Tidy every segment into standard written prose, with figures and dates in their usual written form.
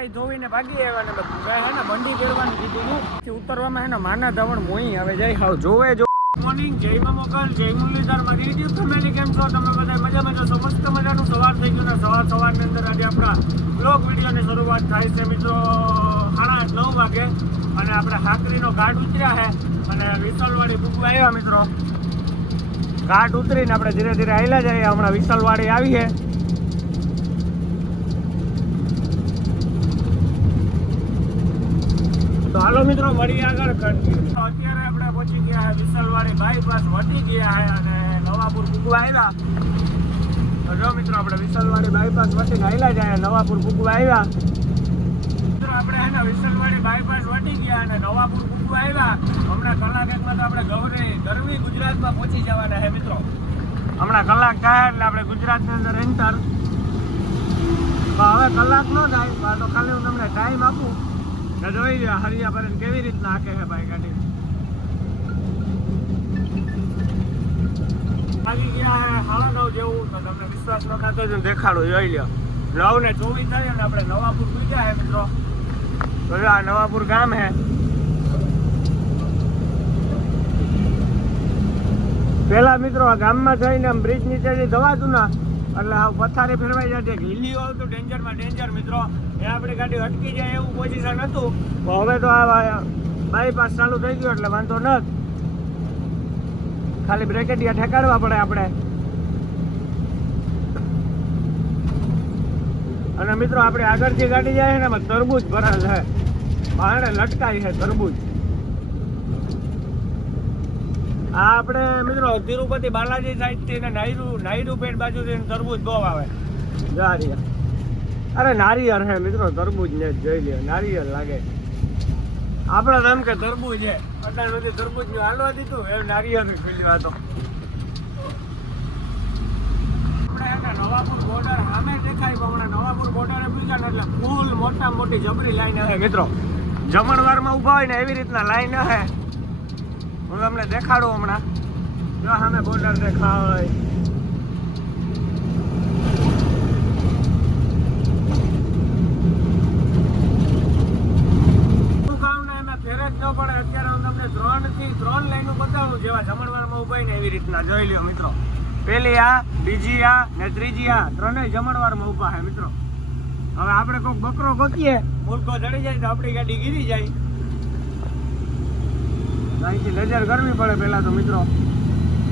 નાઈ ધોઈને ભાગી આવ્યા ને ગાય હે ને બંડી પહેરવાનું કીધું કે ઉતરવામાં હે ને માના ધાવણ મોઈ આવે જાય હાવ જોવે જો મોર્નિંગ જય મા મોગલ જય મુરલીધર મારી યુટ્યુબ ફેમિલી કેમ છો તમે બધા મજામાં છો મસ્ત મજાનું સવાર થઈ ગયું ને સવારની અંદર આજે આપણા બ્લોગ વિડીયોની શરૂઆત થાય છે મિત્રો 9:30 વાગે અને આપણે હાકરીનો ઘાટ ઉતર્યા છે અને વિસલવાડી પૂગવા આવ્યા મિત્રો ઘાટ ઉતરીને આપણે ધીરે ધીરે આવેલા જઈએ હમણાં વિસલવાડી આવી છે તો હાલો મિત્રો મળી આગળ અત્યારે આપણે પહોંચી ગયા છે વિસલવાડી બાયપાસ વટી ગયા છે અને નવાપુર પૂગવા આવ્યા તો જો મિત્રો આપણે વિસલવાડી બાયપાસ વટીને આવેલા જાય નવાપુર પૂગવા આવ્યા મિત્રો આપણે હે ને વિસલવાડી બાયપાસ વટી ગયા અને નવાપુર પૂગવા આવ્યા હમણાં કલાક એકમાં તો આપણે ગરવી ગુજરાતમાં પહોંચી જવાના છે મિત્રો હમણાં કલાક થાય એટલે આપણે ગુજરાતની અંદર એન્ટર હવે કલાક ન થાય તો ખાલી હું તમને ટાઈમ આપું જોઈ લો હરિયા પર કેવી રીતના હાકે છે ભાઈ ગાડી આવી ગયા 9:30 જેવું તો તમને વિશ્વાસ ન થતો જ દેખાડું જોઈ લો 9:24 થાય અને આપણે નવાપુર પૂજ્યા છે મિત્રો તો આ નવાપુર ગામ છે પેલા મિત્રો આ ગામમાં જઈને આમ બ્રિજ નીચેથી જવાતું ના એટલે આ પથારી ફેરવાઈ જાય હિલી હોય તો ડેન્જરમાં ડેન્જર મિત્રો એ આપણી ગાડી અટકી જાય એવું પોઝિશન હતું હવે તો આ બાયપાસ ચાલુ થઈ ગયો એટલે વાંધો ન ખાલી બ્રેકેટિયા ઠેકાડવા પડે આપણે અને મિત્રો આપણે આગળથી ગાડી જાય ને એમાં તરબૂચ ભરાલ છે ભાડે લટકાઈ છે તરબૂચ આ આપણે મિત્રો તિરુપતિ બાલાજી સાઈડથી ને નાયરુ પેટ બાજુથી તરબૂચ બહુ આવે જારિયા અરે નારિયેળ હે મિત્રો તરબૂજ ને જોઈ લે નારિયેળ લાગે આપણે તો એમ કે તરબૂજ છે અત્યાર સુધી તરબૂજ નું હાલવા દીધું એ નારિયેળ ખીલ્યો હતો આપણે નવાપુર બોર્ડર સામે દેખાય હમણાં નવાપુર બોર્ડરે પૂછ્યા એટલે ફૂલ મોટી જબરી લાઈન હશે મિત્રો જમણવારમાં ઊભા હોય ને એવી રીતના લાઈન હશે હું તમને દેખાડું હમણાં જો સામે બોર્ડર દેખાય પડે અત્યારે હું તમને 3 લાઈનો બતાવું જેવા જમણવારમાં ઉભા ને એવી રીતના જોઈ લ્યો મિત્રો પેલી આ બીજી આ ને ત્રીજી આ ત્રણેય જમણવારમાં ઉભા છે મિત્રો હવે આપણે કોઈક બકરો ગોતીએ મૂર્ખો ચડી જાય તો આપણી ગાડી ગીરી જાય અહીંથી નજર કરવી પડે પેલા તો મિત્રો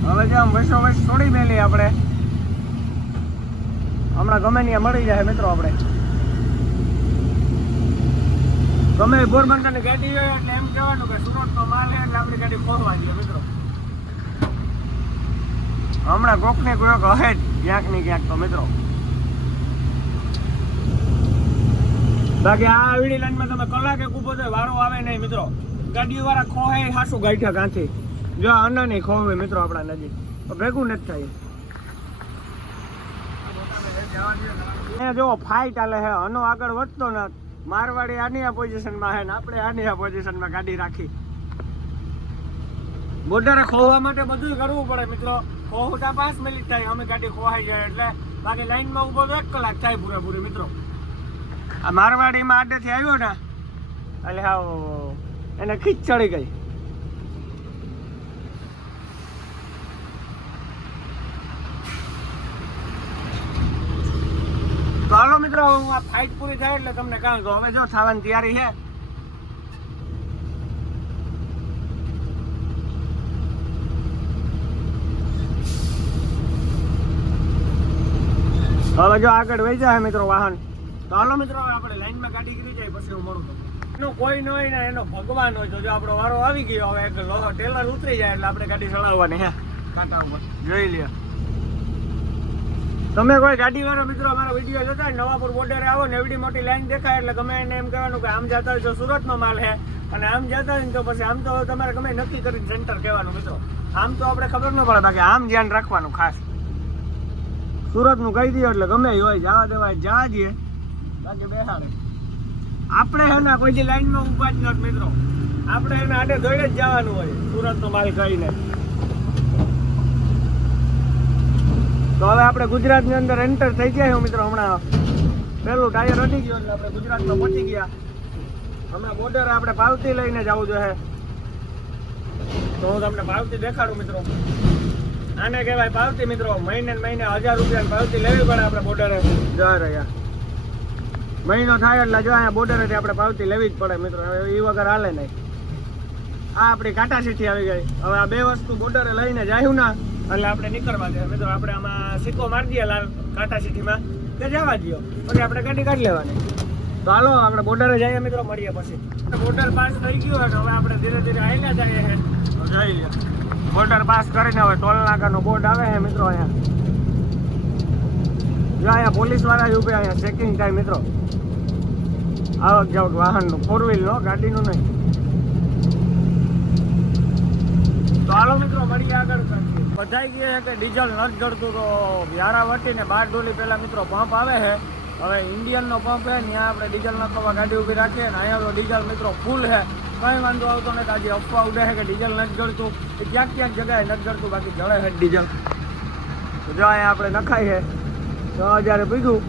હવે જે આમ વસો છોડી મેલી આપણે હમણાં ગમે ત્યાં મળી જાય મિત્રો આપણે ગમે પોરબંદરની ગાડી હોય એટલે એમ કહેવાનું કે સુરતનો માલ છે એટલે આપણી ગાડી પહોંચવા જોઈએ મિત્રો હમણાં કોકને કોઈક હે જ ક્યાંક ને ક્યાંક તો મિત્રો બાકી આ આવડી લાઈનમાં તમે કલાક એક ઊભો થાય વારો આવે નહીં મિત્રો ગાડીઓ વાળા ખોહે હાસું ગાંઠ્યા કાંથી જો અન્ન નહીં ખોવે મિત્રો આપણા નજીક તો ભેગું નથી થાય જો ફાઇટ હાલે છે અનો આગળ વધતો નથી મારવાડી આની આ પોઝિશનમાં છે ને આપણે આની આ પોઝિશનમાં ગાડી રાખી બોર્ડરે ખોવા માટે બધું કરવું પડે મિત્રો ખોવતા 5 મિનિટ થાય અમે ગાડી ખોવાઈ જાય એટલે બાકી લાઈનમાં ઊભો તો 1 કલાક થાય પૂરેપૂરી મિત્રો આ મારવાડીમાં આડેથી આવ્યો ને એટલે હા એને ખીચ ચડી ગઈ તો હાલો મિત્રો હું આ ફાઇટ પૂરી થાય એટલે તમને કહું તો હવે જો થવાની તૈયારી છે હવે જો આગળ વહી જાય મિત્રો વાહન તો હાલો મિત્રો આપણે લાઈનમાં ગાડી કરી જાય પછી હું મળું એનો કોઈ ન હોય ને એનો ભગવાન હોય તો જો આપણો વારો આવી ગયો હવે એક લોહો ટેલર ઉતરી જાય એટલે આપણે ગાડી ચલાવવાની હે કાંટા ઉપર જોઈ લે તમે કોઈ ગાડી વાળો મિત્રો અમારો વિડીયો જોતા નવાપુર બોર્ડરે આવો ને એવડી મોટી લાઈન દેખાય એટલે ગમે એને એમ કહેવાનું કે આમ જતા હોય તો સુરતનો માલ છે અને આમ જતા હોય તો પછી આમ તો તમારે ગમે નક્કી કરીને સેન્ટર કહેવાનું મિત્રો આમ તો આપણે ખબર ન પડે બાકી આમ ધ્યાન રાખવાનું ખાસ સુરતનું કહી દઈએ એટલે ગમે હોય જવા દેવાય જવા દઈએ બાકી બેસાડે આપણે હે ને કોઈ લાઈનમાં ઊભા જ નથી મિત્રો આપણે એને આડે ધોઈને જ જવાનું હોય સુરતનો માલ કહીને તો હવે આપણે ગુજરાતની અંદર એન્ટર થઈ ગયા મિત્રો હમણાં પેલું ટાયર અડી ગયું એટલે આપણે ગુજરાતમાં પહોંચી ગયા. હમણાં બોર્ડર આપણે પાવતી લઈને જવું જોઈએ, તો હું તમને પાવતી દેખાડું મિત્રો. આને કહેવાય પાવતી મિત્રો. મહિને 1000 રૂપિયાની પાવતી લેવી પડે આપણે બોર્ડરે જવા રહ્યા. મહિનો થાય એટલે જો અહીંયા બોર્ડરેથી આપણે પાવતી લેવી જ પડે મિત્રો. એ વગર હાલે નહીં. આ આપણી કાંટા સીટી આવી ગઈ. હવે આ બે વસ્તુ બોર્ડરે લઈને જાયું ના એટલે આપણે નીકળવા દે મિત્રો. આપણે આમાં સિક્કો મારી દઈએ લાલ કાંટા સીટીમાં કે જવા દો, પછી આપણે ગાડી કાઢી લેવાની. તો હાલો આપણે બોર્ડરે જઈએ મિત્રો, મળીએ પછી. બોર્ડર પાસ થઈ ગયું હોય હવે આપણે ધીરે ધીરે આવીને જઈએ છે. જઈ લે બોર્ડર પાસ કરીને હવે ટોલ નાકાનો બોર્ડ આવે છે મિત્રો. અહીંયા જો અહીંયા પોલીસ વાળા જ ઉભે, અહીંયા ચેકિંગ થાય મિત્રો. આવક જાવક વાહનનું, 4 વ્હીલ નો, ગાડીનું નહીં. તો હાલો મિત્રો મળીએ આગળ. બધાઈ ગયા છે કે ડીઝલ નથી જડતું, તો વ્યારાવટીને 12 ડોલી પહેલા મિત્રો પંપ આવે છે. હવે ઇન્ડિયનનો પંપ છે, ત્યાં આપણે ડીઝલ નાખવા ગાડી ઊભી રાખીએ ને અહીંયા તો ડીઝલ મિત્રો ફૂલ છે. કંઈ વાંધો આવતો નથી. આજે અફવા ઉડે છે કે ડીઝલ નથી જડતું, એ ક્યાંક ક્યાંક જગ્યાએ નથી જડતું, બાકી જળે છે ડીઝલ. તો જો અહીંયા આપણે નખાય છે 6000 પીગું.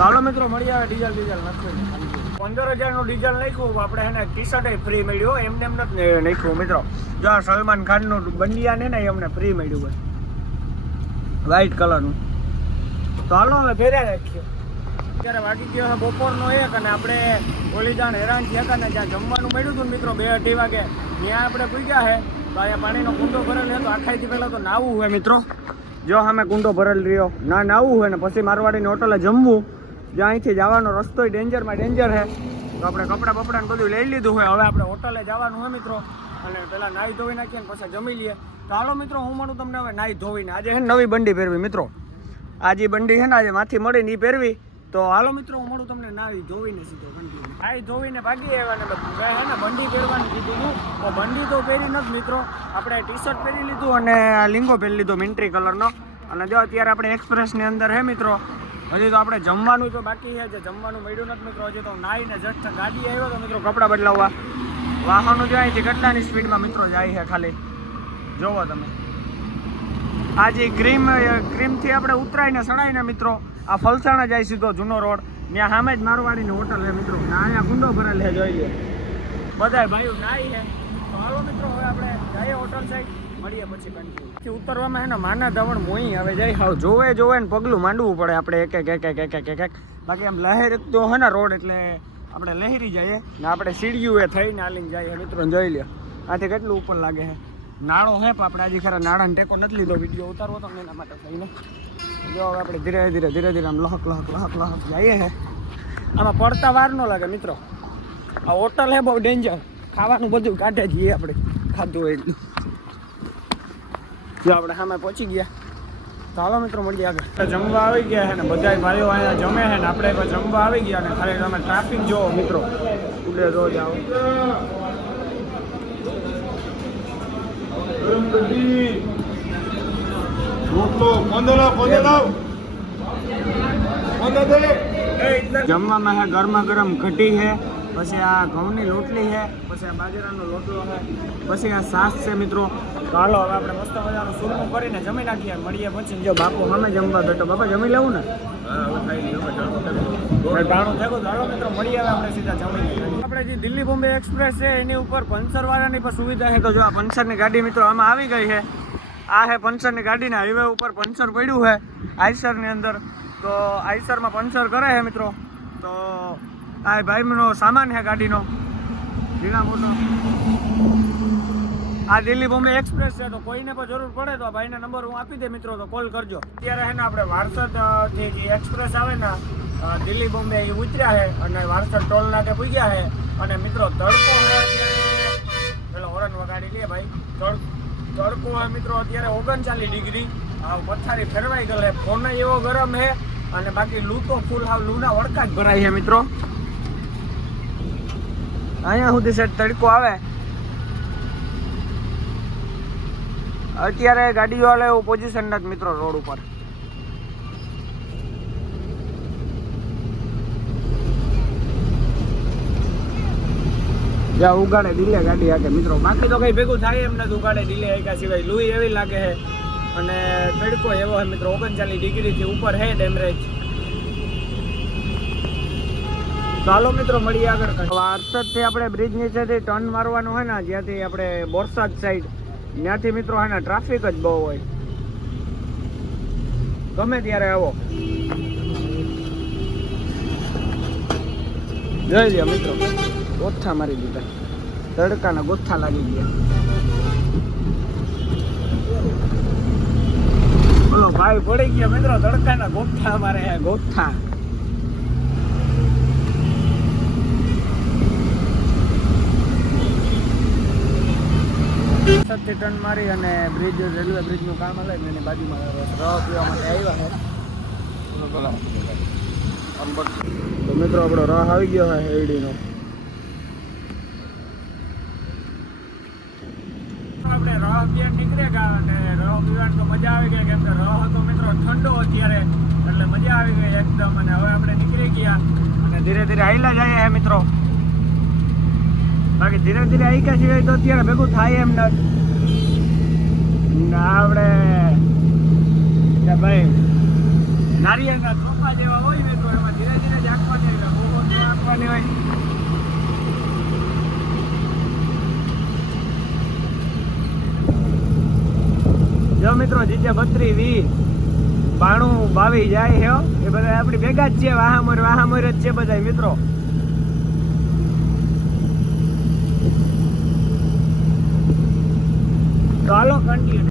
ચાલો મિત્રો મળીએ આવે ડીઝલ નાખવું. 15000 ડીઝલ નાખ્યું આપણે એને ટી-શર્ટ ફ્રી મળ્યું. એમને એમ નથી નાખ્યું મિત્રો. જો સલમાન ખાનનું બંડિયા ને અમને ફ્રી મળ્યું હોય વ્હાઈટ કલરનું. તો હાલો હવે ફેર્યા રાખીએ. અત્યારે વાગી ગયો છે બપોરનો 1 અને આપણે ઓલી જાણ હેરાન થયા હતા ને જ્યાં જમવાનું મળ્યું હતું મિત્રો 2-2:30 વાગે, ત્યાં આપણે પૂગ્યા છે. તો અહીંયા પાણીનો કુંડો ભરેલ છે. તો આખાઈથી પહેલાં તો નાવું હોય મિત્રો. જો સામે કુંડો ભરેલ રહ્યો, નાવું હોય ને પછી મારવાડીની હોટલે જમવું. જો અહીંથી જવાનો રસ્તો ડેન્જરમાં ડેન્જર છે. તો આપણે કપડાં બપડાને બધું લઈ લીધું હોય. હવે આપણે હોટલે જવાનું હોય મિત્રો, અને પહેલાં નાહી ધોવી નાખીએ ને પછી જમી લઈએ. તો હાલો મિત્રો હું મળું તમને હવે નાહી ધોવીને. આજે છે ને નવી બંડી પહેરવી મિત્રો. આ જે બંડી છે ને આજે માથી મળીને એ પહેરવી. તો હાલો મિત્રો હું મળું તમને નાહી ધોવીને સીધો બંડી. નાહી ધોવીને ભાગી આવ્યા ને હે ને બંડી પહેરવાનું કીધું હું. તો બંડી તો પહેરી નથી મિત્રો. આપણે ટી-શર્ટ પહેરી લીધું અને લીંગો પહેરી લીધો મિન્ટ્રી કલરનો. અને જો અત્યારે આપણે એક્સપ્રેસની અંદર હે મિત્રો. હજી તો આપણે જમવાનું તો બાકી છે, જે જમવાનું મળ્યું નથી મિત્રો. હજી તો નાહીને જસ્ટ ગાડી આવ્યો તો મિત્રો કપડાં બદલાવવા. વાહનો જો અહીંથી કેટલાની સ્પીડમાં મિત્રો જાય છે ખાલી જોવો તમે. આ જે ક્રીમથી આપણે ઉતરાઈને સડાઈને મિત્રો આ ફલસાણા જાય સીધો જૂનો રોડ. ત્યાં સામે જ મારવાડીની હોટલ છે મિત્રો. અહીંયા કુંડો ભરેલ છે, જોઈ લે બધા ભાઈઓ નાહી છે. તો હાલો મિત્રો હવે આપણે જઈએ હોટલ સાઈડ, મળીએ પછી કન્ટિન્યુ. ઉતરવામાં છે ને માના ધવણ મોઈ આવે જાય. હાવ જોવે ને પગલું માંડવું પડે આપણે એક. બાકી આમ લહેર તો હે ને રોડ એટલે આપણે લહેરી જઈએ ને આપણે સીડીયું થઈને હાલીને જઈએ મિત્રો. જોઈ લે આથી કેટલું ઉપર લાગે છે. નાળો હે પણ આપણે આજે ખરા નાળાને ટેકો નથી લીધો. વિડીયો ઉતારવો તો એના માટે થઈને જો હવે આપણે ધીરે ધીરે આમ લહક જઈએ છે. આમાં પડતા વાર ન લાગે મિત્રો. આ હોટલ હે બહુ ડેન્જર. ખાવાનું બધું કાઢે જઈએ આપણે ખાધું હોય એટલું. જો આપણે સામે પહોંચી ગયા. તો હાલો મિત્રો મળીએ આગળ. જમવા આવી ગયા છે ને બધા ભાઈઓ અહીંયા જમે છે ને આપણે પણ જમવા આવી ગયા. ને ખાલી તમે ટ્રાફિક જોવો મિત્રો, ઉડે રોજ આવો. જમવામાં છે ગરમા ગરમ કઢી છે, પછી આ ઘઉંની રોટલી છે, પછી આ બાજરાનો રોટલો છે, પછી આ છાશ છે મિત્રો. તો હાલો હવે આપણે મસ્ત મજાનું સુરમું કરીને જમી નાખીએ. મળીએ પછી. જો બાપુ અમે જમવા બેઠો. બાપા જમી લેવું ને? ભાણું થયું. હાલો મિત્રો મળીએ હવે આપણે સીધા જમી. આપણે જે દિલ્હી બોમ્બે એક્સપ્રેસ છે એની ઉપર પંચરવાળાની પણ સુવિધા છે. તો જો આ પંચરની ગાડી મિત્રો આમાં આવી ગઈ છે. આ છે પંચરની ગાડીને હાઈવે ઉપર પંચર પડ્યું છે આઈસરની અંદર. તો આઈસરમાં પંચર કરે છે મિત્રો. તો આ ભાઈનો સામાન છે ગાડીનો લીલા મોટો. આ દિલ્હી બોમ્બે એક્સપ્રેસ છે. તો કોઈને પણ જરૂર પડે તો આ ભાઈના નંબર હું આપી દે મિત્રો, તો કોલ કરજો. અત્યારે છે ને આપણે વારસદ જે એક્સપ્રેસ આવે ને દિલ્હી બોમ્બે એ ઉતર્યા છે અને વારસદ ટોલ નાકે પૂગ્યા છે. અને મિત્રો તડકો પેલો હોરન વગાડી લે ભાઈ. તડકો હોય મિત્રો અત્યારે 39 ડિગ્રી. પથારી ફેરવાઈ ગયેલ છે. ફોન એવો ગરમ છે અને બાકી લૂ તો ફૂલ હાવ લૂના વડકા જ ભરાય છે મિત્રો. અહીંયા સુધી સેટ તડકો આવે. અત્યારે ગાડીઓ વાળા એવું પોઝિશન નથી મિત્રો રોડ ઉપર. જ્યાં ઉગાડે ડીલે ગાડી હાકે મિત્રો. બાકી તો કઈ ભેગું થાય એમ નથી ઉગાડે ડીલે હાક્યા સિવાય. લુઈ એવી લાગે છે અને તડકો એવો છે મિત્રો, 39 ડિગ્રીથી ઉપર છે ટેમ્પરેચ. ચાલો મિત્રો મળીએ આગળ. વારસદથી આપણે બ્રિજ નીચેથી ટર્ન મારવાનું હોય ને, જ્યાંથી આપણે બોરસાદ સાઈડ, ત્યાંથી મિત્રો હે ને ટ્રાફિક જ બહુ હોય. ગમે ત્યારે આવો. જોઈ લ્યો મિત્રો, ગોથા મારી દીધા, તડકાના ગોથા લાગી ગયા. બોલો ભાઈ પડી ગયા મિત્રો, તડકાના ગોથા મારે ગોથા. સત્ય ટન મારી અને બ્રિજ, રેલવે બ્રિજનું કામ હલે એની બાજુમાં રહ પીવા માટે આવ્યા છે. તો મિત્રો આપણો રહ આવી ગયો છે હેડીનો. આપણે રહ ત્યાં નીકળે ગયા અને રહ પીવાની તો મજા આવી ગઈ, કેમ કે રહ હતો મિત્રો ઠંડો અત્યારે, એટલે મજા આવી ગઈ એકદમ. અને હવે આપણે નીકળી ગયા અને ધીરે ધીરે હાઈલા જઈએ હે મિત્રો. બાકી ધીરે ધીરે આઈકા સિવાય તો અત્યારે ભેગું થાય એમ નથી. આપણે ભાઈ નારિયેળના ચોપા જેવા હોય મિત્રો, એમાં ધીરે ધીરે જ આંકવાની હોય, બહુ આંકવાની હોય. જો મિત્રો જીજે 32, 20, 92 જાય છે એ બધા આપણી ભેગા જ છે. વાહામોર જ છે બધા મિત્રો. ચાલો કન્ટિન્યુ.